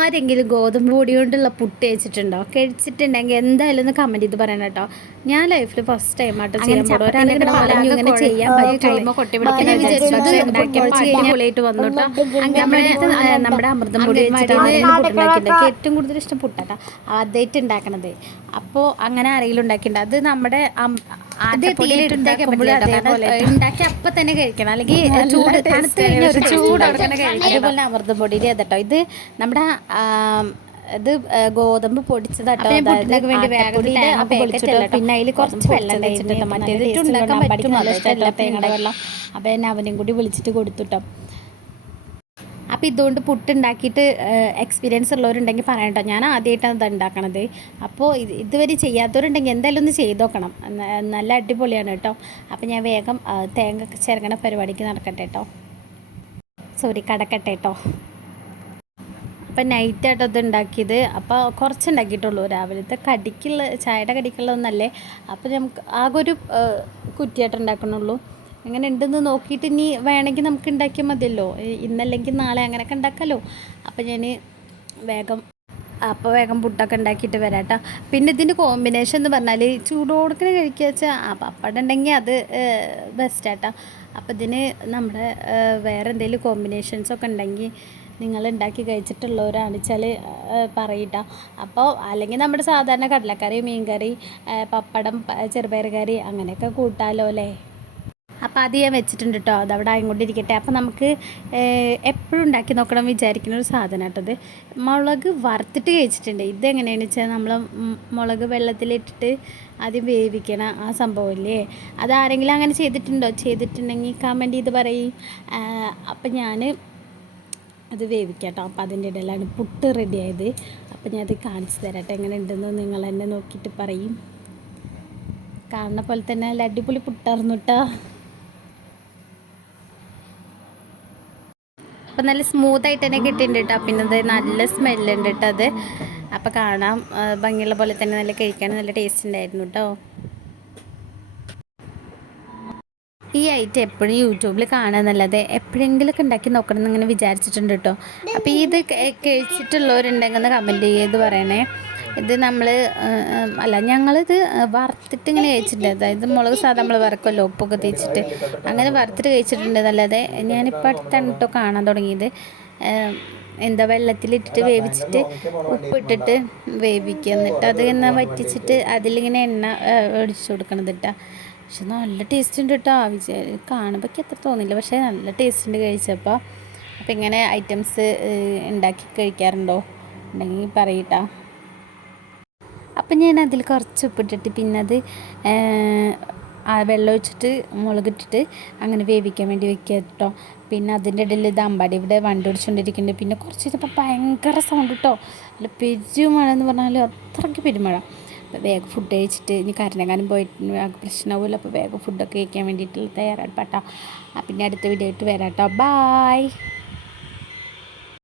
ആരെങ്കിലും ഗോതമ്പ് പൊടി കൊണ്ടുള്ള പുട്ട് കഴിച്ചിട്ടുണ്ടോ? കഴിച്ചിട്ടുണ്ടെങ്കിൽ എന്തായാലും ഒന്ന് കമൻറ്റ് ചെയ്ത് പറയണം കേട്ടോ. ഞാൻ ലൈഫിൽ ഫസ്റ്റ് ടൈം ആട്ടോ ചെയ്യാൻ പോകും. ഒരാളിങ്ങനെ പറഞ്ഞു ഇങ്ങനെ ചെയ്യാൻ പറ്റും. അപ്പം ഞാൻ വിചാരിച്ചത് അടിപൊളിയായിട്ട് വന്നു കേട്ടോ. നമ്മുടെ അമൃതം പൊടി വെച്ചിട്ട് പുട്ടുണ്ടാക്കിയിട്ടുണ്ട്. ഏറ്റവും കൂടുതൽ ഇഷ്ടം പുട്ടാട്ടോ ആദ്യമായിട്ട് ഉണ്ടാക്കണത്. അപ്പോൾ അങ്ങനെ ആരെങ്കിലും ഉണ്ടാക്കിയിട്ടുണ്ട്. അത് നമ്മുടെ ഉണ്ടാക്കി അപ്പം തന്നെ കഴിക്കണം, അല്ലെങ്കിൽ ചൂട് തണുത്ത് കഴിഞ്ഞാൽ ഒരു ചൂട് അതേപോലെ അമൃതം പൊടിയിൽ കേട്ടോ. ഇത് നമ്മുടെ ഇത് ഗോതമ്പ് പൊടിച്ചതാട്ടോ. പിന്നെ അതിൽ കുറച്ച് വെള്ളം വെച്ചിട്ടോ. മറ്റേത് ഉണ്ടാക്കാൻ പറ്റും, തേങ്ങയുടെ വെള്ളം. അപ്പം എന്നെ അവനും കൂടി വിളിച്ചിട്ട് കൊടുത്തുട്ടോ. അപ്പോൾ ഇതുകൊണ്ട് പുട്ടുണ്ടാക്കിയിട്ട് എക്സ്പീരിയൻസ് ഉള്ളവരുണ്ടെങ്കിൽ പറയട്ടോ. ഞാൻ ആദ്യമായിട്ടാണ് ഇത് ഉണ്ടാക്കണത്. അപ്പോൾ ഇതുവരെ ചെയ്യാത്തവരുണ്ടെങ്കിൽ എന്തായാലും ഒന്ന് ചെയ്ത് നോക്കണം. നല്ല അടിപൊളിയാണ് കേട്ടോ. അപ്പോൾ ഞാൻ വേഗം തേങ്ങ ചിരങ്ങണ പരിപാടിക്ക് നടക്കട്ടെ കേട്ടോ. കടക്കട്ടെ കേട്ടോ. അപ്പം നൈറ്റായിട്ട് അത് ഉണ്ടാക്കിയത്. അപ്പോൾ കുറച്ച് ഉണ്ടാക്കിയിട്ടുള്ളൂ. രാവിലത്തെ ചായയുടെ കടിക്കുള്ള ഒന്നല്ലേ. അപ്പോൾ നമുക്ക് ആകെ ഒരു കുറ്റിയായിട്ട് ഉണ്ടാക്കണുള്ളൂ. അങ്ങനെ ഉണ്ടെന്ന് നോക്കിയിട്ട് ഇനി വേണമെങ്കിൽ നമുക്ക് ഉണ്ടാക്കിയാൽ മതിയല്ലോ. ഇന്നല്ലെങ്കിൽ നാളെ അങ്ങനെയൊക്കെ ഉണ്ടാക്കാമല്ലോ. അപ്പോൾ ഞാൻ വേഗം പുട്ടൊക്കെ ഉണ്ടാക്കിയിട്ട് വരാം കേട്ടോ. പിന്നെ ഇതിൻ്റെ കോമ്പിനേഷൻ എന്ന് പറഞ്ഞാൽ ചൂടോടൊക്കെ കഴിക്കുക വെച്ചാൽ പപ്പടം ഉണ്ടെങ്കിൽ അത് ബെസ്റ്റാട്ടോ. അപ്പോൾ ഇതിന് നമ്മുടെ വേറെ എന്തെങ്കിലും കോമ്പിനേഷൻസൊക്കെ ഉണ്ടെങ്കിൽ നിങ്ങൾ ഉണ്ടാക്കി കഴിച്ചിട്ടുള്ളവരാണ് വെച്ചാൽ പറയട്ടോ. അപ്പോൾ അല്ലെങ്കിൽ നമ്മുടെ സാധാരണ കടലക്കറി, മീൻകറി, പപ്പടം, ചെറുപയർ കറി അങ്ങനെയൊക്കെ കൂട്ടാമല്ലോ അല്ലേ. അപ്പോൾ അത് ഞാൻ വെച്ചിട്ടുണ്ട് കേട്ടോ. അതവിടെ ആയിക്കൊണ്ടിരിക്കട്ടെ. അപ്പോൾ നമുക്ക് എപ്പോഴും ഉണ്ടാക്കി നോക്കണം വിചാരിക്കുന്ന ഒരു സാധനം കേട്ടത്. മുളക് വറുത്തിട്ട് കഴിച്ചിട്ടുണ്ട്. ഇതെങ്ങനെയാണെന്ന് വെച്ചാൽ നമ്മൾ മുളക് വെള്ളത്തിലിട്ടിട്ട് ആദ്യം വേവിക്കണം ആ സംഭവമില്ലേ. അതാരെങ്കിലും അങ്ങനെ ചെയ്തിട്ടുണ്ടോ? ചെയ്തിട്ടുണ്ടെങ്കിൽ കമൻറ്റ് ചെയ്ത് പറയും. അപ്പം ഞാൻ അത് വേവിക്കാം കേട്ടോ. അപ്പോൾ അതിൻ്റെ ഇടയിലാണ് പുട്ട് റെഡിയായത്. അപ്പോൾ ഞാനത് കാണിച്ചു തരാട്ടെ എങ്ങനെ ഉണ്ടെന്ന് നിങ്ങൾ എന്നെ നോക്കിയിട്ട് പറയും. കാണുന്ന പോലെ തന്നെ നല്ല അടിപൊളി പുട്ടായിരുന്നു കേട്ടോ. അപ്പോൾ നല്ല സ്മൂത്തായിട്ട് തന്നെ കിട്ടിയിട്ടുണ്ട് കേട്ടോ. പിന്നെ അത് നല്ല സ്മെല്ലുണ്ട് കേട്ടോ അത്. അപ്പോൾ കാണാൻ ഭംഗിയുള്ള പോലെ തന്നെ നല്ല കഴിക്കാൻ നല്ല ടേസ്റ്റ് ഉണ്ടായിരുന്നു കേട്ടോ. ഈ ഐറ്റം എപ്പോഴും യൂട്യൂബിൽ കാണാമെന്നല്ലാതെ എപ്പോഴെങ്കിലുമൊക്കെ ഉണ്ടാക്കി നോക്കണം എന്നിങ്ങനെ വിചാരിച്ചിട്ടുണ്ട് കേട്ടോ. അപ്പോൾ ഇത് കഴിച്ചിട്ടുള്ളവരുണ്ടെങ്കിൽ കമൻറ്റ് ചെയ്ത് പറയണേ. ഇത് ഞങ്ങളിത് വറുത്തിട്ട് ഇങ്ങനെ കഴിച്ചിട്ടുണ്ട്. അതായത് മുളക് സാധാ നമ്മൾ വറക്കുമല്ലോ ഉപ്പൊക്കെ തേച്ചിട്ട്, അങ്ങനെ വറുത്തിട്ട് കഴിച്ചിട്ടുണ്ട്. അല്ലാതെ ഞാനിപ്പോൾ അടുത്താണ് കേട്ടോ കാണാൻ തുടങ്ങിയത്. വെള്ളത്തിലിട്ടിട്ട് വേവിച്ചിട്ട് ഉപ്പിട്ടിട്ട് വേവിക്കുക, എന്നിട്ട് അത് ഇങ്ങനെ വറ്റിച്ചിട്ട് അതിലിങ്ങനെ എണ്ണ ഒഴിച്ചു കൊടുക്കണത് കേട്ടോ. പക്ഷെ നല്ല ടേസ്റ്റ് ഉണ്ട് കേട്ടോ. കാണുമ്പോൾ എത്ര തോന്നില്ല, പക്ഷേ നല്ല ടേസ്റ്റ് ഉണ്ട് കഴിച്ചപ്പോൾ. അപ്പോൾ ഇങ്ങനെ ഐറ്റംസ് ഉണ്ടാക്കി കഴിക്കാറുണ്ടോ ഉണ്ടെങ്കിൽ പറയട്ടോ. അപ്പം ഞാൻ അതിൽ കുറച്ച് ഉപ്പിട്ടിട്ട് പിന്നെ അത് വെള്ളം ഒഴിച്ചിട്ട് മുളകിട്ടിട്ട് അങ്ങനെ വേവിക്കാൻ വേണ്ടി വെക്കുക കേട്ടോ. പിന്നെ അതിൻ്റെ ഇടയിൽ ഇത് അമ്പാടി ഇവിടെ വണ്ടി ഓടിച്ചുകൊണ്ടിരിക്കുന്നുണ്ട്. പിന്നെ കുറച്ച് കഴിഞ്ഞപ്പോൾ ഭയങ്കര സൗണ്ട് കേട്ടോ. അല്ല പെരുമഴ എന്ന് പറഞ്ഞാൽ അത്രയ്ക്ക് പെരുമഴ. അപ്പോൾ വേഗം ഫുഡ് കഴിച്ചിട്ട് ഇനി കരഞ്ഞെങ്ങാനും പോയിട്ട് പ്രശ്നമാവില്ല. അപ്പോൾ വേഗം ഫുഡൊക്കെ കഴിക്കാൻ വേണ്ടിയിട്ടുള്ള തയ്യാറെടുപ്പാട്ടോ. പിന്നെ അടുത്ത വീഡിയോ ആയിട്ട് വരാം കേട്ടോ. ബായ്.